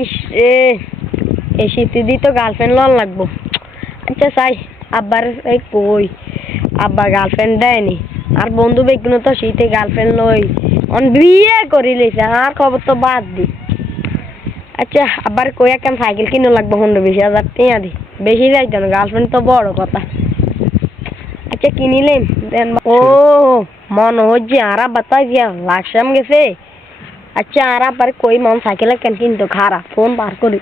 ইস এই শীতে দিয়ে তো গার্লফ্রেন্ড লন লাগবো। আচ্ছা চাই আব্বার এই কই আব্বা গার্লফ্রেন্ড দেয়নি আর বন্ধু বেগুন তো শীতে গার্লফ্রেন্ড লই অন বিয়ে করি লেছে আর খবর তো বাদ দি। আচ্ছা আব্বার কই একটা সাইকেল কিনে লাগবো 15-20 হাজার টাকা দি বেশি যাইতো না গার্লফ্রেন্ড তো বড় কথা। আচ্ছা কিনিলেন ও মনে হচ্ছে আর বাতাই দিয়া লাকসাম গেছে। আচ্ছা আর আবার কই মন সাইকেল কেন কিনতো খারাপ ফোন বার করি।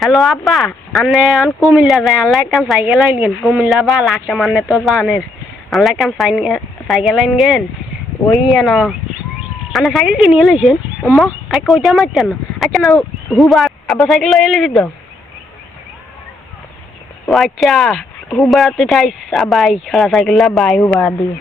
হ্যালো আব্বা আনে কুমিল্লা যায় আল্লাহ কাম সাইকেল আইন কুমিল্লা বা লাকসাম আনে তো জানের আল্লাহ কাম সাইকেল আইন গেন ওই না আনে সাইকেল কিনে লইছেন ওমা আই কইতা মারতেন না। আচ্ছা না হুবার আব্বা সাইকেল লই এলেছি তো। ও আচ্ছা হুবারাতে থাইস আবাই খাড়া সাইকেল বাই হুবার দিয়ে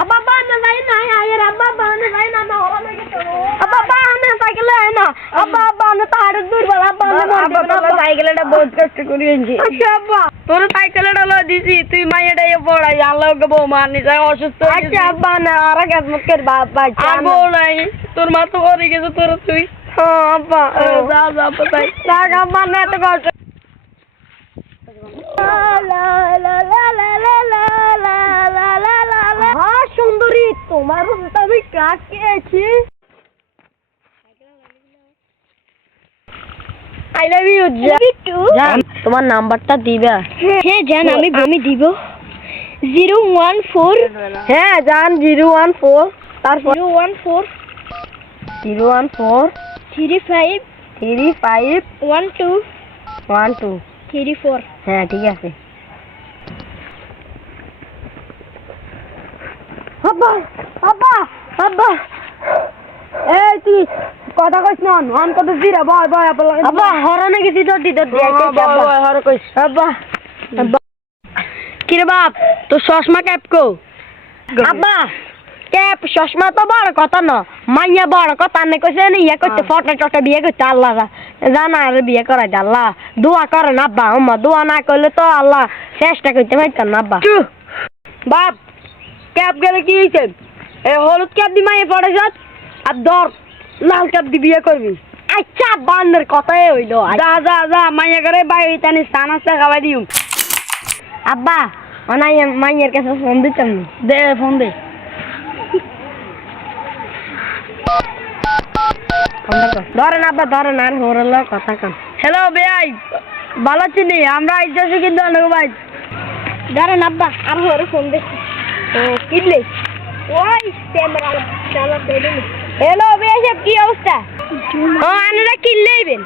আব্বা বানা যাই না আয়ের আব্বা বানা যাই না না ওরা লাগে তো আব্বা বানা সাইকেল আয় না আব্বা বানা তার দূর বলা আব্বা আব্বা সাইকেলটা বহুত কষ্ট করে এনেছি। আচ্ছা আব্বা তোর সাইকেলটা লই দিছি তুই মাইয়াটা এ পড়াই আল্লাহকে বউ মারনি যায় অসুস্থ। আচ্ছা আব্বা না আর গাজমত কর বাবা আর বউ নাই তোর মা তো করে গেছে তোর তুই। হ্যাঁ আব্বা যা যা পতাই টাক আব্বা না তো কষ্ট লা লা লা লা লা লা লা লা লা হ্যাঁ সুন্দরী তোমার আমি কাকেছি। আই লাভ ইউ জান তোমার নাম্বারটা দিবা? হ্যাঁ জান আমি দিব 014 হ্যাঁ জান 014 তারপর 014 35 12 34 হ্যাঁ ঠিক আছে। আব্বা আব্বা আব্বা এই তুই কথা কইছ না নন কত জিরা বয় বয় আব্বা হরনে গেছি তো দিতে আব্বা হর কইছ আব্বা কি রে বাপ তো চশমা ক্যাপ কো আব্বা ক্যাপ চশমা তো বড় কথা না মাইয়া বড় কথা নে কইছে নি ইয়া করতে ফটো টটো বিয়ে করতে আল্লাহ জানা আর বিয়ে করা আল্লাহ দোয়া করেন আব্বা আম্মা দোয়া না করলে তো আল্লাহ চেষ্টা করতে পারতেন না আব্বা। বাপ ক্যাপ গেলে কি হইছে এ হলুদ ক্যাপ দি মাইয়া পড়েছ আর দর লাল ক্যাপ দি বিয়ে করবি। আচ্ছা বান্দের কথাই হইলো যা যা যা মাইয়া করে বাইরে টানি স্নান আসতে খাওয়াই দিউ। আব্বা অনাই মাইয়ের কাছে ফোন দিতাম দে ফোন দে ধরেন আব্বা ধরেন আর হরল কথা কান। হ্যালো ভাই ভালো চিনি আমরা আইতেছি কিন্তু অনেক ভাই ধরেন আব্বা আর হরে ফোন দে ও কিনলে ওই ক্যামেরা চালা দেন। হ্যালো ভাই সব কি অবস্থা? ও আনারা কিনলেইবেন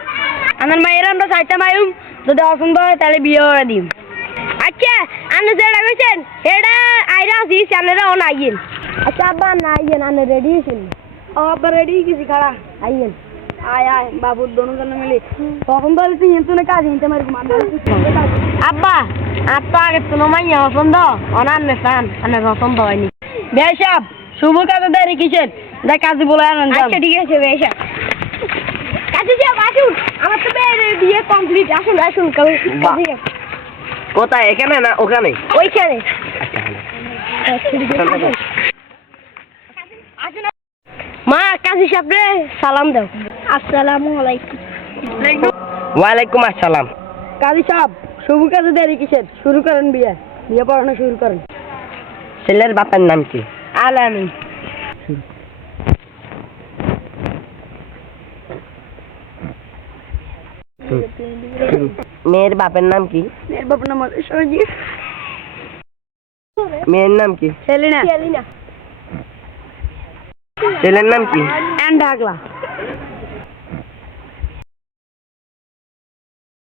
আমার মায়ের আমরা চাইতাম আইম যদি অসম্ভব হয় তাহলে বিয়ে করে দিম। আচ্ছা আনে যেটা কইছেন এটা আইরা আছি চ্যানেলে অন আইয়েন। আচ্ছা আব্বা না আইয়েন আনে রেডি হইছেন? ও আব্বা রেডি গেছি খাড়া আইয়েন আয় আয় বাবুর দোনো মিলে তখন বলে তুই এত না কাজ হিনতে মারি মান আব্বা আর তো আগে তো মাইয়া পছন্দ অনান্নে সান আনে পছন্দ হয়নি। ভাই সাহেব শুভ কাজে দেরি কিসের দেখ কাজে বলে আনেন। আচ্ছা ঠিক আছে ভাই সাহেব কাজে যাব আসুন আমার তো বিয়ে কমপ্লিট আসুন আসুন কাজে কোথায় এখানে না ওখানে? ওইখানে। মা কাজী সাহেব রে সালাম দাও। আসসালামু আলাইকুম। ওয়ালাইকুম আসসালাম। কাজী সাহেব শুভ কাজে দেরি কিসের শুরু করেন বিয়ে বিয়ে পড়ানো শুরু করেন। ছেলের বাপের নাম কি? আলামিন। মেয়ের বাপের নাম কি? মেয়ের বাপের নাম সজিব। মেয়ের নাম কি? সেলিনা। ছেলের নাম কি? এন্ড ঢাকলা।